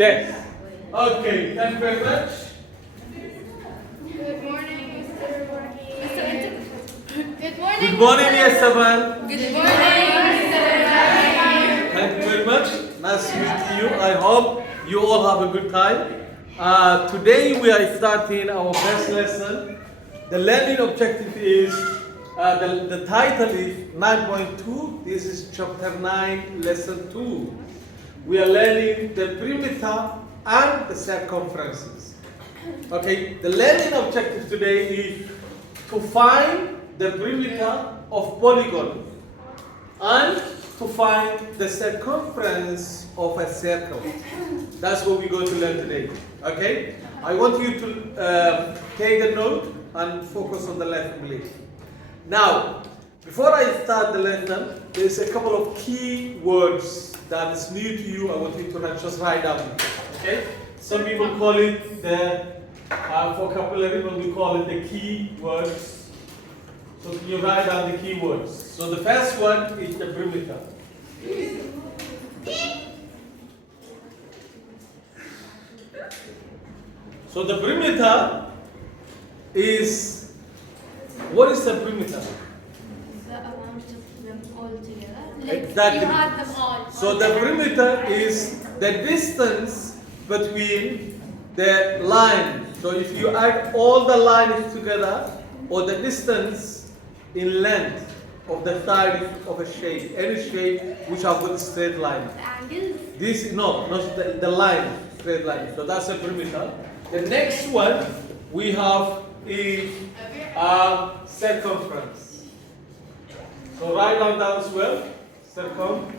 10. Okay, thank you very much. Good morning, Mr. Warney. Good morning. Good morning, yes, Saban. Good morning, Mr. Thank you very much. Nice to meet you. I hope you all have a good time. Today we are starting our first lesson. The learning objective is, the title is 9.2. This is chapter 9, lesson 2. We are learning the perimeter and the circumferences. Okay, the learning objective today is to find the perimeter of polygon and to find the circumference of a circle. That's what we're going to learn today. Okay? I want you to take a note and focus on the lesson, please. Now, before I start the lesson, there's a couple of key words that is new to you. I want you to just write down. Okay? Some people call it the vocabulary, but we call it the key words. So you write down the key words. So the first one is the perimeter. So the perimeter is, what is the perimeter? The amount of them all together. Exactly. You add them all. So the perimeter is the distance between the lines. So if you add all the lines together, or the distance in length of the side of a shape, any shape which have got a straight line. The angles. This not the line, straight line. So that's a perimeter. The next one we have is circumference. So write down that as well. Circumference.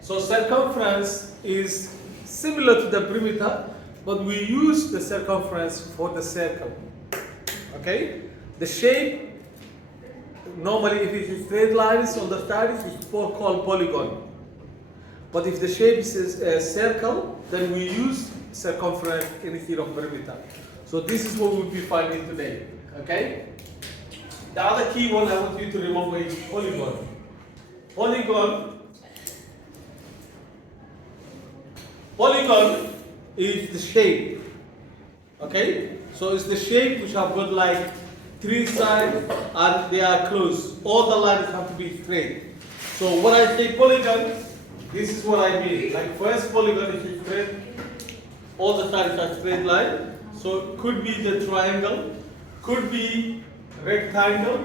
So circumference is similar to the perimeter, but we use the circumference for the circle. Okay? The shape, normally if it is straight lines on the sides, it's called polygon. But if the shape is a circle, then we use circumference instead of perimeter. So this is what we'll be finding today. Okay? The other key one I want you to remember is polygon. Polygon is the shape. Okay? So it's the shape which have got like three sides and they are close. All the lines have to be straight. So when I say polygon, this is what I mean. Like first polygon is straight, all the sides are straight line. So it could be the triangle, could be rectangle.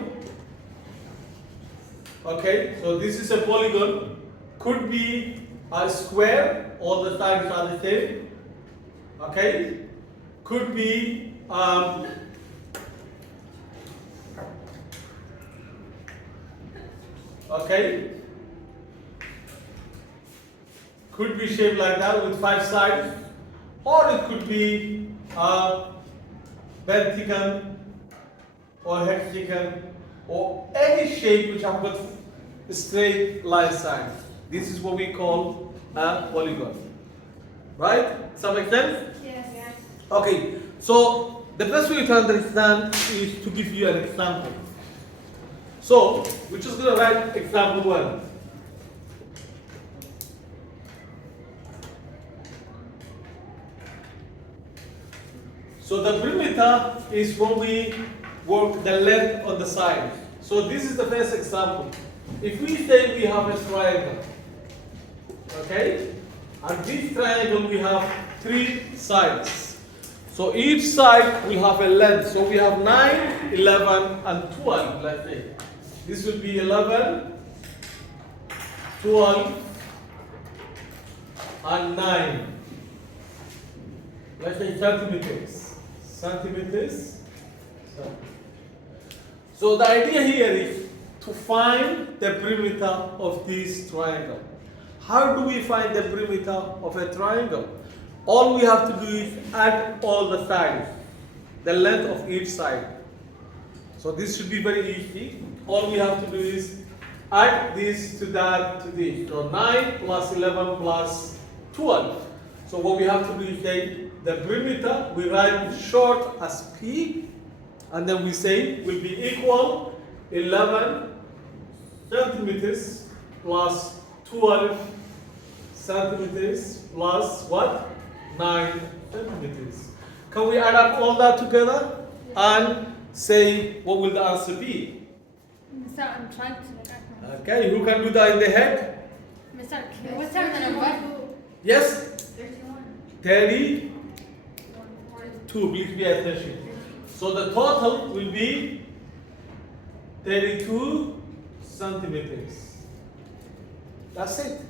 Okay, so this is a polygon, could be a square, all the sides are the same. Okay, could be could be shaped like that with 5 sides, or it could be pentagon or hexagon or any shape which have got straight line sides. This is what we call a polygon. Right? Does that make sense? Yes. Okay, so the best way to understand is to give you an example. So, we're just going to write example 1. So the perimeter is when we work the length on the side. So this is the first example. If we say we have a triangle, okay, and this triangle we have 3 sides. So each side will have a length. So we have 9, 11, and 12, let's say. This will be 11, 12, and 9. Let's say centimeters. So the idea here is to find the perimeter of this triangle. How do we find the perimeter of a triangle? All we have to do is add all the sides, the length of each side. So this should be very easy. All we have to do is add this to that to this. So 9 plus 11 plus 12. So what we have to do is say the perimeter, we write short as P, and then we say will be equal 11 centimeters centimeters plus 12 centimeters plus what? 9 centimeters. Can we add up all that together and say what will the answer be? Mister, I'm trying to look at my. Okay, who can do that in the head? Mister, what's our number? Yes? 31. 32. Please pay attention. So the total will be 32 centimeters. That's it.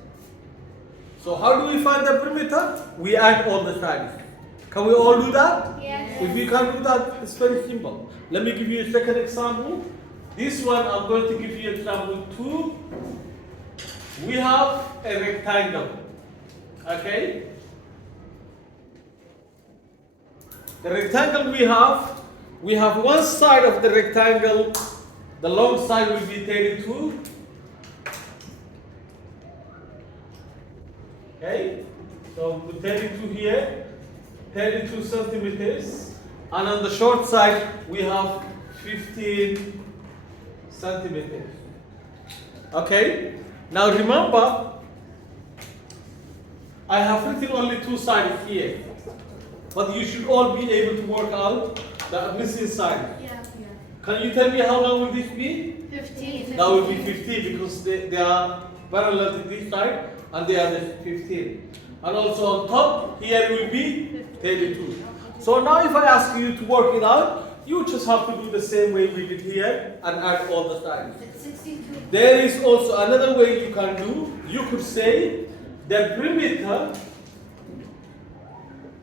So how do we find the perimeter? We add all the sides. Can we all do that? Yes. If we can do that, it's very simple. Let me give you a second example. This one, I'm going to give you example 2. We have a rectangle. Okay? The rectangle we have one side of the rectangle, the long side will be 32. Okay? So put 32 here, 32 centimeters. And on the short side, we have 15 centimeters. Okay? Now remember, I have written only 2 sides here. But you should all be able to work out the missing side. Yeah. Can you tell me how long will this be? 15. That will be 15 because they are parallel to this side and they are the 15. And also on top, here will be 32. So now if I ask you to work it out, you just have to do the same way we did here and add all the sides. 62. There is also another way you can do. You could say the perimeter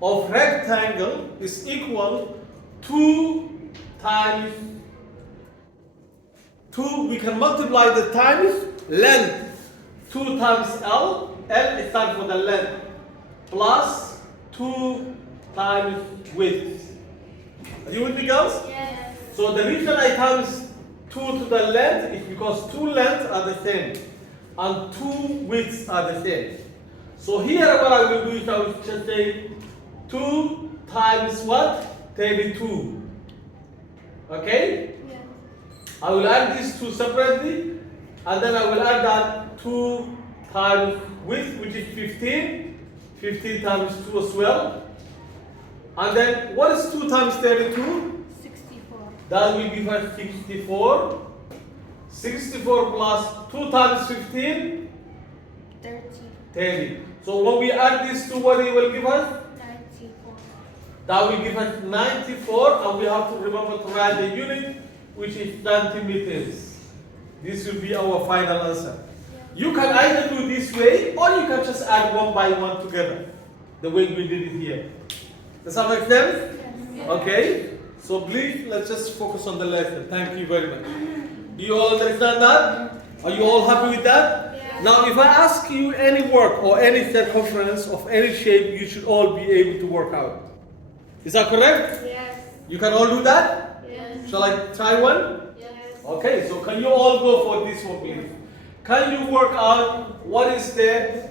of rectangle is equal to 2 times 2. We can multiply the times length. 2 times L. L is stands for the length. Plus 2 times width. Are you with me, girls? Yes. So the reason I times 2 to the length is because 2 lengths are the same and 2 widths are the same. So here what I will do is I will just say 2 times what? 32. Okay? Yes. I will add these 2 separately and then I will add that 2 times width, which is 15. 15 times 2 as well. And then what is 2 times 32? 64. That will give us 64. 64 plus 2 times 15? 30. 30. So when we add these two, what it will give us? 94. That will give us 94, and we have to remember to write the unit, which is centimeters. This will be our final answer. You can either do this way, or you can just add one by one together, the way we did it here. Does that make sense? Yes. Okay. So please, let's just focus on the lesson. Thank you very much. Do you all understand that? Are you all happy with that? Yes. Now, if I ask you any work or any circumference of any shape, you should all be able to work out. Is that correct? Yes. You can all do that? Yes. Shall I try one? Yes. Okay, so can you all go for this one, please? Can you work out what is the...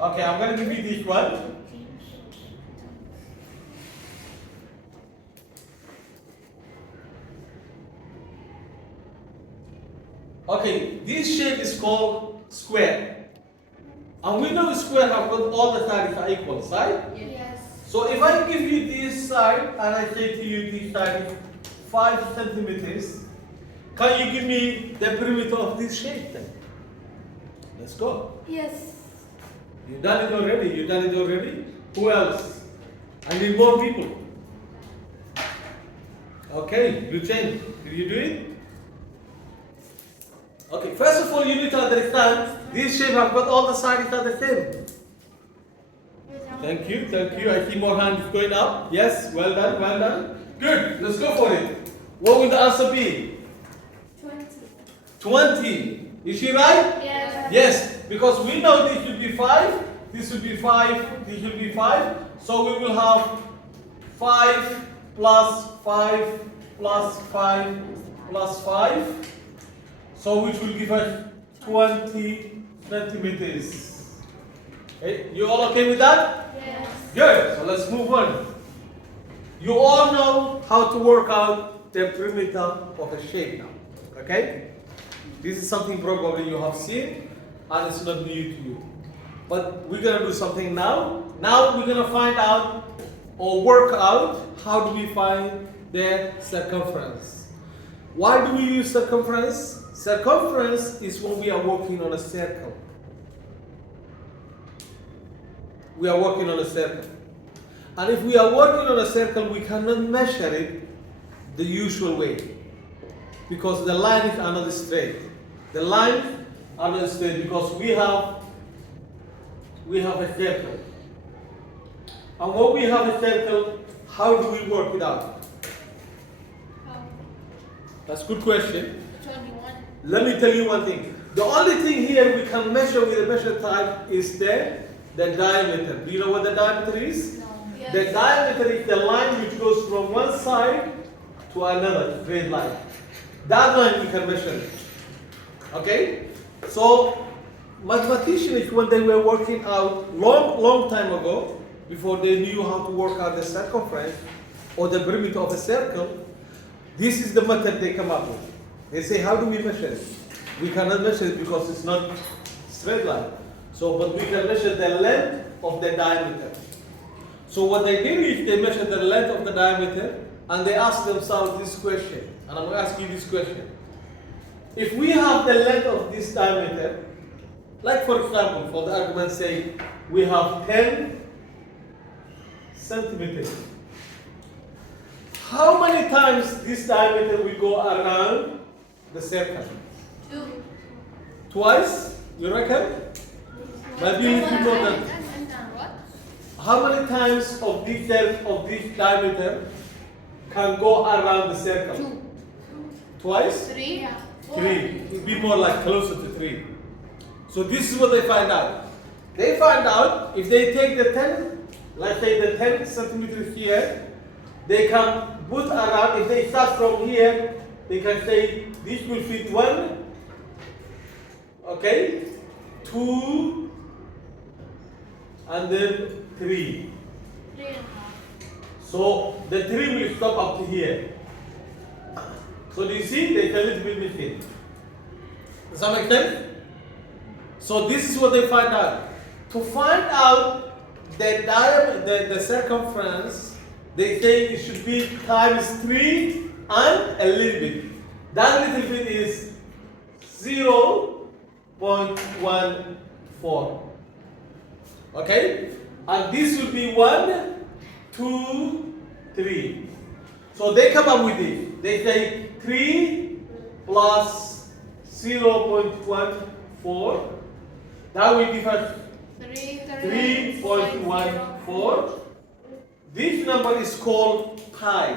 Okay, I'm going to give you this one. Okay, this shape is called square. And we know square have got all the sides are equal, right? Yes. So if I give you this side and I say to you this side is 5 centimeters, can you give me the perimeter of this shape then? Let's go. Yes. You've done it already. You've done it already. Who else? I need more people. Okay, you change. Did you do it? Okay, first of all, you need to understand this shape have got all the sides are the same. Thank you, thank you. I see more hands going up. Yes, well done, well done. Good, let's go for it. What will the answer be? 20. 20. Is she right? Yes. Yes, because we know this will be 5, this will be 5, this will be 5. So we will have 5 plus 5 plus 5 plus 5. So which will give us 20 centimeters. Okay, you all okay with that? Yes. Good, so let's move on. You all know how to work out the perimeter of a shape now. Okay? This is something probably you have seen and it's not new to you. But we're going to do something now. Now we're going to find out or work out how do we find the circumference. Why do we use circumference? Circumference is when we are working on a circle. We are working on a circle. And if we are working on a circle, we cannot measure it the usual way. Because the line is not straight. The line are not straight because we have a circle. And when we have a circle, how do we work it out? That's a good question. Let me tell you one thing. The only thing here we can measure with a measure type is the diameter. Do you know what the diameter is? No. Yes. The diameter is the line which goes from one side to another straight line. That line we can measure it. Okay? So mathematicians, when they were working out long time ago, before they knew how to work out the circumference or the perimeter of a circle, this is the method they come up with. They say, how do we measure it? We cannot measure it because it's not straight line. So, but we can measure the length of the diameter. So what they do is they measure the length of the diameter and they ask themselves this question. And I'm going to ask you this question. If we have the length of this diameter, like for example, for the argument's sake, we have 10 centimeters. How many times this diameter will go around the circle? 2. Twice? You reckon? Maybe you know that. How many times of this diameter can go around the circle? 2. Twice? 3. Yeah. 3. It will be more like closer to 3. So this is what they find out. They find out if they take the 10, let's say the 10 centimeters here, they can put around, if they start from here, they can say this will fit 1, okay, 2, and then 3. 3.5. So the 3 will stop up to here. So do you see? There's a little bit missing. Does that make sense? So this is what they find out. To find out the diameter, the circumference, they say it should be times 3 and a little bit. That little bit is 0.14. Okay? And this will be 1, 2, 3. So they come up with it. They say 3 plus 0.14. That will give us 3.14. This number is called pi.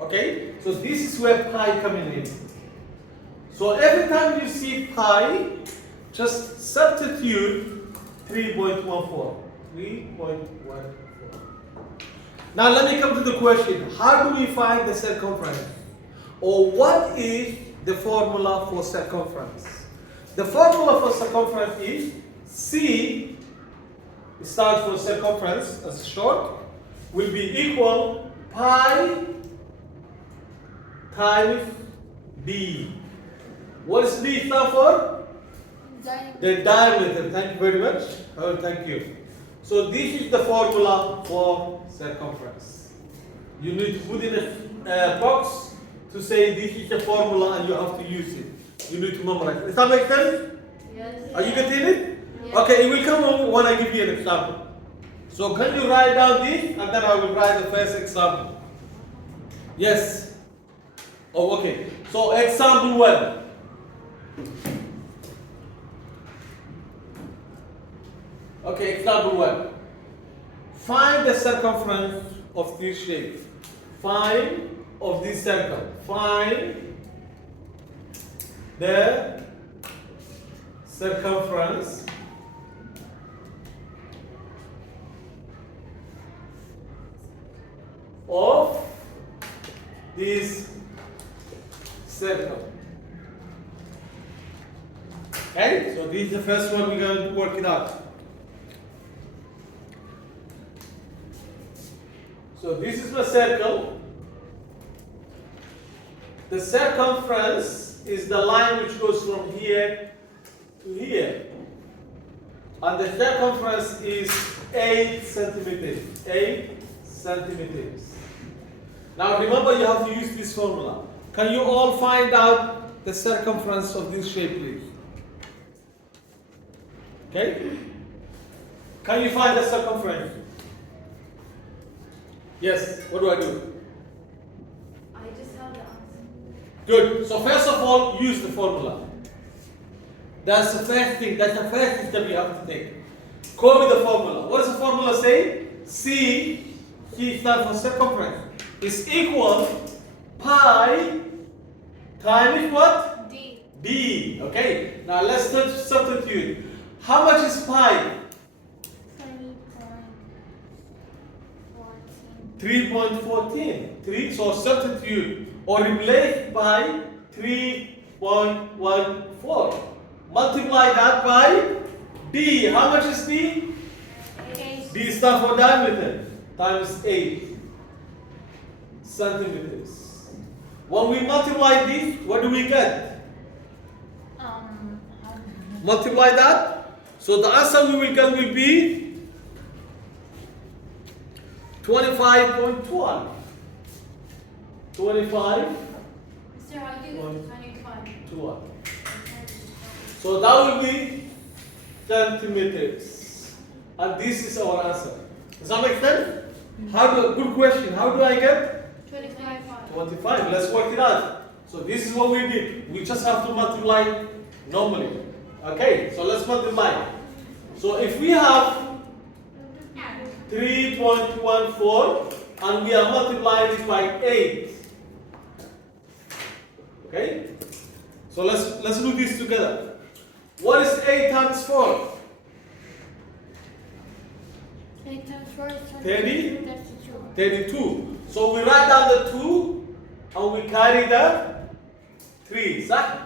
Okay? So this is where pi coming in. So every time you see pi, just substitute 3.14. 3.14. Now let me come to the question. How do we find the circumference? Or what is the formula for circumference? The formula for circumference is C, it stands for circumference as short, will be equal pi times d. What does d stand for? The diameter. Thank you very much. Oh, thank you. So this is the formula for circumference. You need to put in a box to say this is the formula and you have to use it. You need to memorize it. Does that make sense? Yes. Are you getting it? Yes. Okay, it will come on when I give you an example. So can you write down this and then I will write the first example. Yes. Oh, okay. So example 1. Okay, example 1. Find the circumference of this shape. Find of this circle. Find the circumference of this circle. Okay, so this is the first one we're going to work it out. So this is the circle. The circumference is the line which goes from here to here. And the circumference is 8 centimeters. 8 centimeters. Now remember, you have to use this formula. Can you all find out the circumference of this shape, please? Okay? Can you find the circumference? Yes. What do I do? I just have the answer. Good. So first of all, use the formula. That's the first thing. That's the first step you have to take. Call me the formula. What does the formula say? C, stands for circumference, is equal pi times what? D. D. Okay. Now let's substitute. How much is pi? 3.14. So substitute or replace by 3.14. Multiply that by D. How much is D? 8. D stands for diameter times 8 centimeters. When we multiply this, what do we get? Multiply that. So the answer we will get will be 25.12. 25. Sir, I do 25. 12. So that will be centimeters. And this is our answer. Does that make sense? Good question. How do I get? 25. 25. Let's work it out. So this is what we did. We just have to multiply normally. Okay, so let's multiply. So if we have 3.14 and we are multiplying it by 8. Okay? So let's do this together. What is 8 times 4? 8 times 4 is 30? 32. 32. So we write down the 2 and we carry the 3. Is that?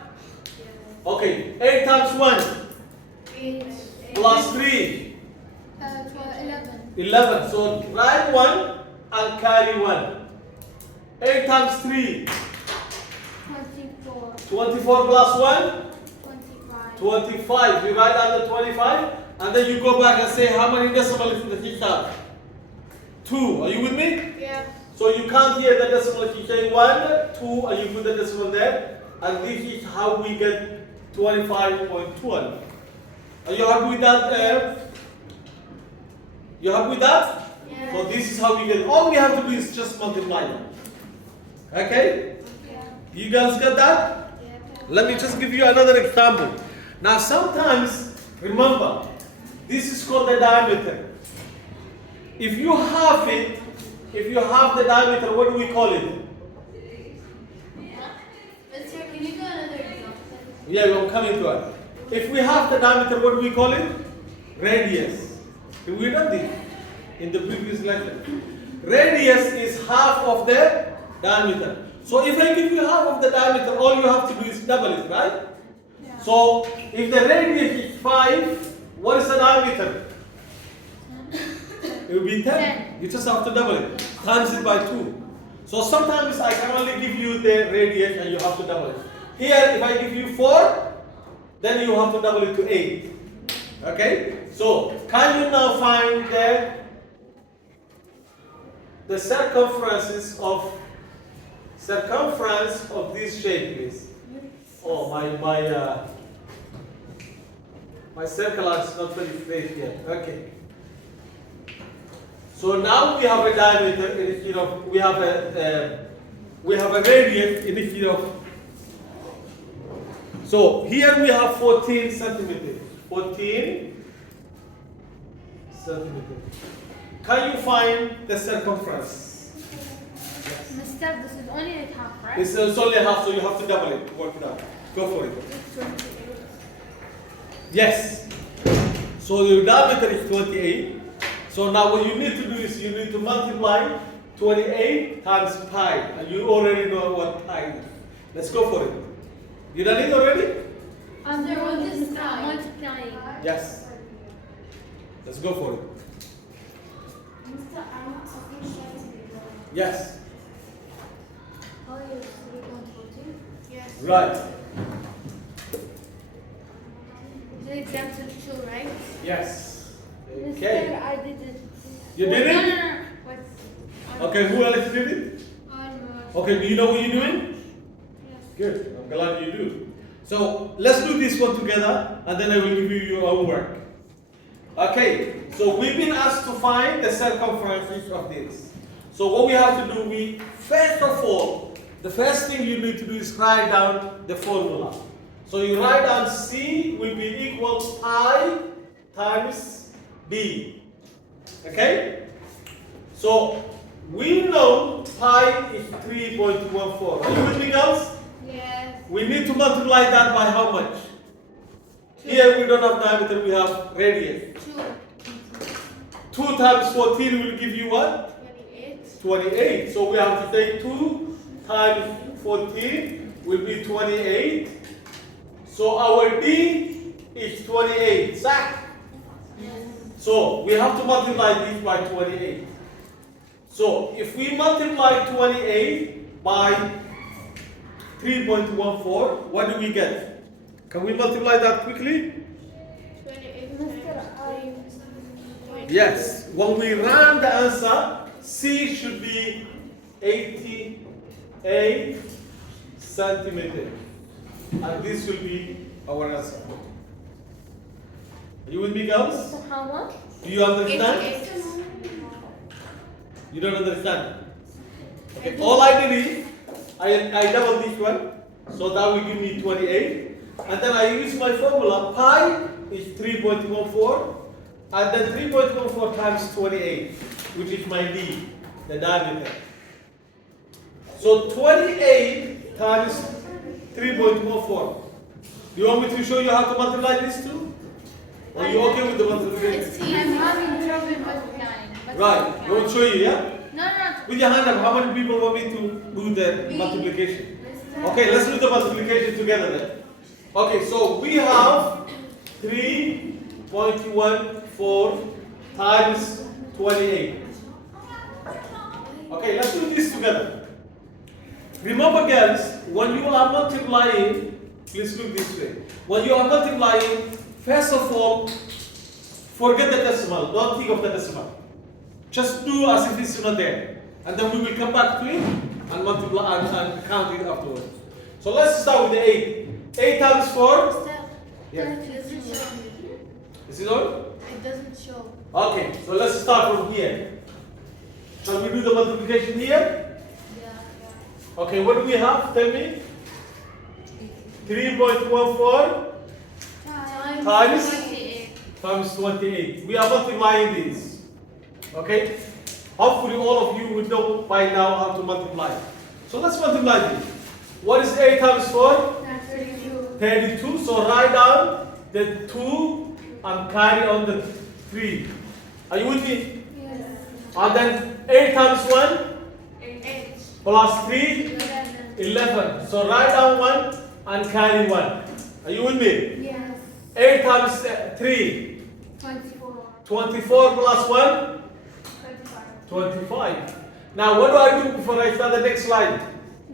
Okay. 8 times 1 8. plus 3. 11. 11. So write 1 and carry 1. 8 times 3. 24. 24 plus 1. 25. 25. You write down the 25 and then you go back and say how many decimals in the histogram? 2. Are you with me? Yeah. So you count here the decimal. You say 1, 2, and you put the decimal there. And this is how we get 25.12. Are you happy with that? You happy with that? Yeah. So this is how we get. All we have to do is just multiply them. Okay? Yeah. You guys got that? Yeah. Let me just give you another example. Now sometimes, remember, this is called the diameter. If you have the diameter, what do we call it? Sir, can you do another example? Yeah, I'm coming to it. If we have the diameter, what do we call it? Radius. We done this in the previous lecture. Radius is half of the diameter. So if I give you half of the diameter, all you have to do is double it, right? Yeah. So if the radius is 5, what is the diameter? It will be 10. You just have to double it. Times it by 2. So sometimes I can only give you the radius and you have to double it. Here, if I give you 4, then you have to double it to 8. Okay? So, can you now find the circumference of this shape, please? Oh, my circle is not very straight yet. Okay. So now we have a diameter instead of we have a radius instead of. So here we have 14 centimeters. 14 centimeters. Can you find the circumference? Mister, this is only a half, right? It's only half, so you have to double it. Work it out. Go for it. It's 28. Yes. So your diameter is 28. So now what you need to do is you need to multiply 28 times pi. And you already know what pi is. Let's go for it. You done it already? There what is multiplying. Yes. Let's go for it. Mister, I want something to be done. Yes. How is 3.14? Right. The example 2, right? Yes. Mister, Okay. I did it. You did No, it? no, no. What's Okay, who else did it? Okay, do you know what you're doing? Yes. Good. I'm glad you do. So let's do this one together and then I will give you your own work. Okay, so we've been asked to find the circumferences of this. So what we have to do, first of all, the first thing you need to do is write down the formula. So you write down C will be equal to pi times B. Okay? So we know pi is 3.14. Are you with me, girls? Yes. We need to multiply that by how much? Here we don't have diameter, we have radius. 2. 2 times 14 will give you what? 28. 28. So we have to say 2 times 14 will be 28. So our D is 28. Zach? Yes. So we have to multiply this by 28. So if we multiply 28 by 3.14, what do we get? Can we multiply that quickly? 28. Mister, Yes. When we round the answer, C should be 88 centimeters. And this will be our answer. Are you with me, girls? Mister, how much? Do you understand? 88. You don't understand? Okay. All I did is, I double this one, so that will give me 28. And then I use my formula, pi is 3.14, and then 3.14 times 28, which is my D, the diameter. So 28 times 3.14. Do you want me to show you how to multiply these two? Or are you okay with the multiplication? I'm having trouble multiplying. Right, I will show you, yeah? No, no. With your hand up, how many people want me to do the multiplication? Okay, let's do the multiplication together then. Okay, so we have 3.14 times 28. Okay, let's do this together. Remember, girls, when you are multiplying, please look this way. When you are multiplying, first of all, forget the decimal. Don't think of the decimal. Just do as if it's not there. And then we will come back to it and multiply and count it afterwards. So let's start with the 8. 8 times 4? Yeah. It doesn't show. Is it on? It doesn't show. Okay, so let's start from here. Shall we do the multiplication here? Yeah. Okay, what do we have? Tell me. 3.14 Times? 28. times 28. We are multiplying these. Okay? Hopefully all of you will know by now how to multiply. So let's multiply this. What is 8 times 4? 32. 32. So write down the 2 and carry on the 3. Are you with me? Yes. And then 8 times 1 8. plus 3, 11. 11. So write down 1 and carry 1. Are you with me? Yes. 8 times 3, 24. 24 plus 1, 25. 25. Now what do I do before I start the next slide?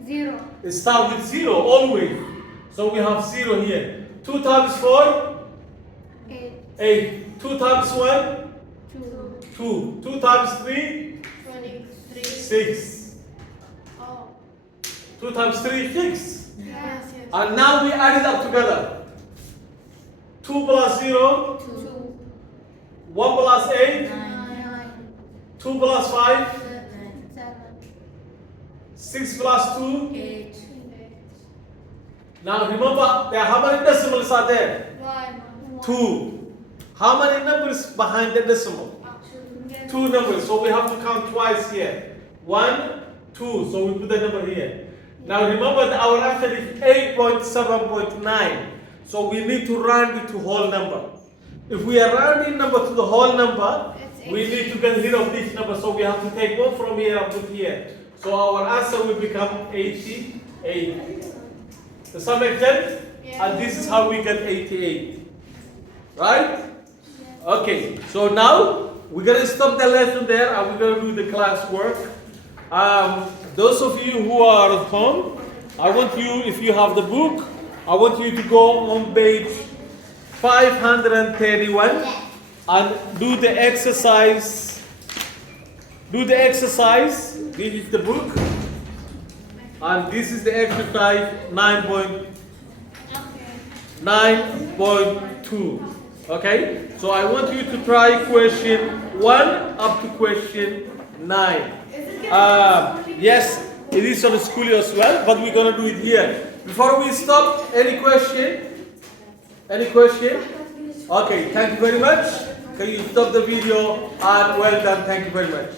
0. Start with 0 always. So we have 0 here. 2 times 4, 8. 8. 2 times 1, 2. 2. 2 times 3, 23. 6. Oh. 2 times 3, 6. Yes, yes. And now we add it up together. 2 plus 0, 2. 1 plus 8, 9. 2 plus 5, 7. 6 plus 2. 8. Now remember, there how many decimals are there? 1. 2. How many numbers behind the decimal? 2 numbers. So we have to count twice here. 1, 2. So we put the number here. Now remember that our answer is 8.7.9. So we need to round it to whole number. If we are rounding number to the whole number, we need to get rid of this number. So we have to take one from here and put here. So our answer will become 88. Does that make sense? Yeah. And this is how we get 88. Right? Okay. So now we're going to stop the lesson there and we're going to do the class work. Those of you who are at home, I want you, if you have the book, I want you to go on page 531 and do the exercise. Do the exercise. This is the book. And this is the exercise 9.2. Okay? So I want you to try question 1 up to question 9. Yes, it is on the school as well, but we're going to do it here. Before we stop, any question? Any question? Okay, thank you very much. Can you stop the video? And well done, thank you very much.